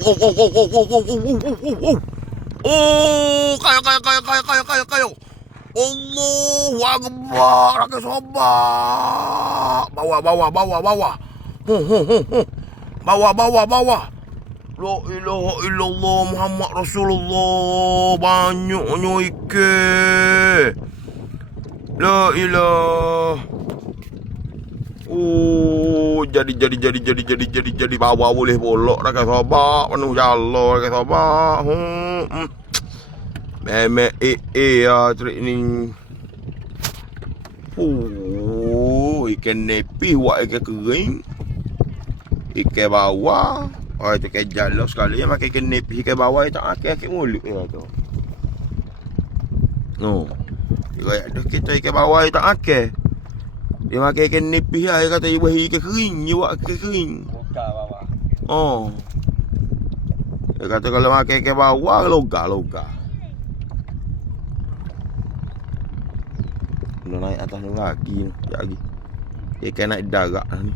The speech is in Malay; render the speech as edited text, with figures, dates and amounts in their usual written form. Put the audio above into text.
Wow, wow, wow, wow, wow, wow, wow, wow, wow, wow. Oh, kayo. Allahu Akbar. Rakyat Sabah. Bawah. Huh. Bawah. La ilaha illallah Muhammad Rasulullah. Banyaknya ikan. La ilah. Oh, jadi bawah boleh bolok rakyat Sabah. Penuh jalan rakyat Sabah. Memek ya trik ni. Ikan nepi buat ikan kering. Ikan bawah. Oh, ikan jalan sekali yang makan ikan nepi. Ikan bawah tak akik mulut dia tu. No. Dia ada kita ikan bawah tak akik. Dia makan ikan nepi lah. Dia kata dia buat ikan kering. Dia buat ikan kering. Buka bawah. Oh. Dia kata kalau makan ikan bawah, logak. Belum naik atas ni lagi. Sekejap lagi. Ikan naik darat ni.